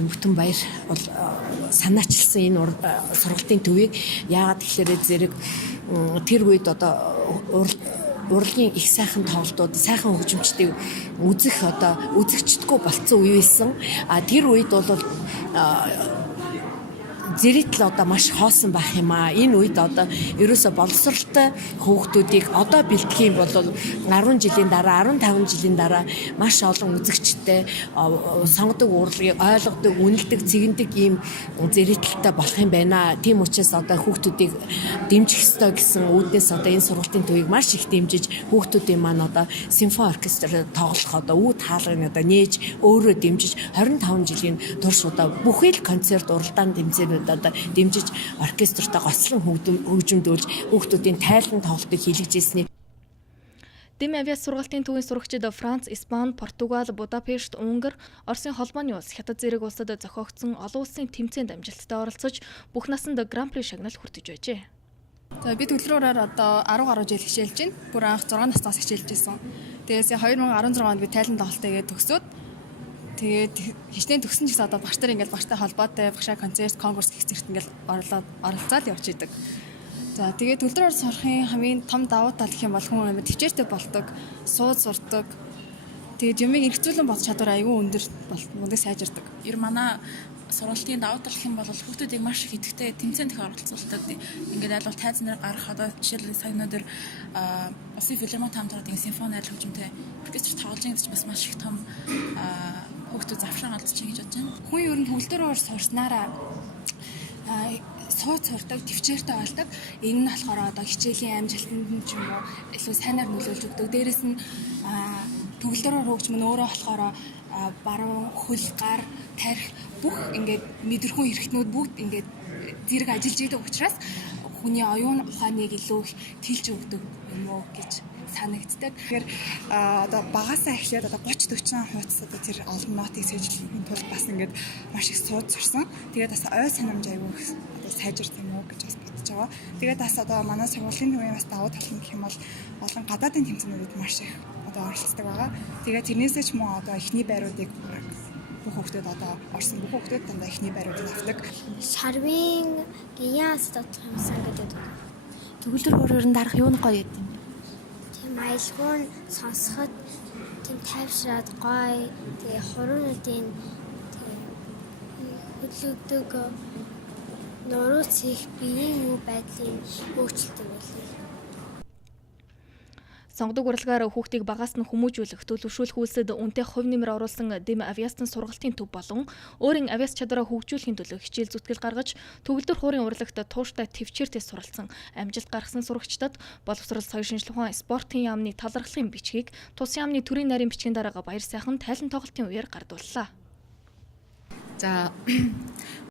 Бүтэн баяр бол санаачилсан энэ сургалтын төвийг яагаад тэгэхээр зэрэг тэр үед одоо урлагийн их сайхан тоглолтууд, сайхан хөгжимчдийг үзэгчдэггүй болцсон үе байсан. Тэр үед бол зэрэгтэл одоо маш хоосон байх юм аа. Энэ үед одоо ерөөсө боловсралтай хүүхдүүдийг одоо бэлтгэх юм бол 10 жилийн дараа, 15 жилийн дараа маш олон үзэгчтэй сонгодог урлагийг ойлгодог, үнэлдэг, цэгэндэг ийм зэрэгтэлтэй болох юм байна. Тийм учраас одоо хүүхдүүдийг дэмжих ёстой гэсэн үүднээс одоо энэ сургалтын төвийг маш их дэмжиж хүүхдүүдийн маань одоо симфони оркестр тоглох одоо үүд хаалгыг одоо нээж өөрөө дэмжиж 25 жилийн турш одоо бүхэл концерт уралдаан тэмцээнүүд одоо дэмжиж оркестртаа гоцлон хөгжимдүүлж хүүхдүүдийн тайлан тоглолтыг хийлгэж ирсний. Дэм авиас сургалтын төвийн сурагчид Франц, Испани, Португал, Будапешт, Унгар, Оросын холбооны улс, Хятад зэрэг улсад зохиогдсон олон улсын тэмцээнд амжилттай оролцож бүх насанд гран-при шагнал хүртэж байжээ. За би төлрөөрөөр одоо 10 гаруй жил хичээлж байна. Бүр анх 6 наснаас хичээлж байсан. Тэгээс 2016 онд би тайлан тоглолтойгээ төгсөөд тэгээд хичнээн төгсөн ч гэсэн одоо багштай багштай холбоотой багшаа концерт, конкурс гэх зэрэгт ингээл оролцоод явж идэг. За тэгээд төлрөөр сурахын хамгийн том давуу тал гэх юм бол хүн амьд төвчээртэй болдог, сууд сурдаг. Тэгээд юмыг эргцүүлэн бодох чадвар аюул өндөр мундаг сайжирдаг. Ер манай сургалтын давуу тал гэх юм бол хүүхдүүдийг маш их идэвхтэй тэмцээнд их оролцуулдаг. Ингээд аль бол тайз нэр гарах одоо жишээлбэл сая өнөөдөр Улсын филармони хамтлагийн симфони арил хөгжимтэй оркестр тоглож байгаа гэж бас маш их том хүүхдүүд завшаан олдож байгаа гэж бодож байна. Хүн ер нь төлрөөр сурснараа сууд сурдаг, төвчээртэй болдог. Энэ нь болохоор одоо хичээлийн амжилтанд ч юм уу илүү сайнаар нөлөөлж өгдөг. Дээрээс нь төгөлдрөөр хөгжим нь өөрөө болохоор баруун, хөл, гар, тарих бүх ингээд мэдрэхүүн хэрэгтнүүд бүгд ингээд зэрэг ажиллаж идэг учраас хүний оюун ухааныг илүү их тэлж өгдөг юм уу гэж санагддаг. Тэгэхээр одоо багасаа эхлээд одоо 30-40 хуудас одоо тэр олон нотыг сэжлэхийн тулд бас ингээд маш их сууд сурсан. Тэгээд бас ой санамж аягүй одоо сайжирт юм уу гэж бас бодож байгаа. Тэгээд бас одоо манай сургуулийн төвийн бас давуу тал нь гэх юм бол олон гадаадын тэмцээнүүдэд маш их одоо оролцдог байгаа. Тэгээд тэрнээсээ ч мөн одоо эхний байруудыг бүх хүүхдүүд одоо орсон бүх хүүхдүүд дандаа эхний байруудыг авдаг. Шарвын гияс дотор юмсан гэдэг. Төгөлдөр өөрөөр нь дарах юу нь гоё гэдэг юм. Тийм аялгүй сонсоход тийм тайвшраад гоё. Тэгээ хуруунуудын хөдлөгдөг нурууц их биеийн юу байдлын өөрчлөлтөд байлаа. Сонгодог урлагаар хүүхдийг багаас нь хүмүүжүүлэх, төлөвшүүлэх үйлсэд үнэтэй хувь нэмэр оруулсан Дэм авиастын сургалтын төв болон өөрийн авиас чадвараа хөгжүүлэхийн төлөө хичээл зүтгэл гаргаж төгөлдөр хуурын урлагт тууштай төвчээртэй суралцсан амжилт гаргасан сурагчдад боловсрол, соёл шинжилгээ ухаан, спортын яамны талархлын бичгийг тус яамны төрийн нарийн бичгийн дараагаа баяр сайхан тайлан тоглолтын үеэр гардууллаа. За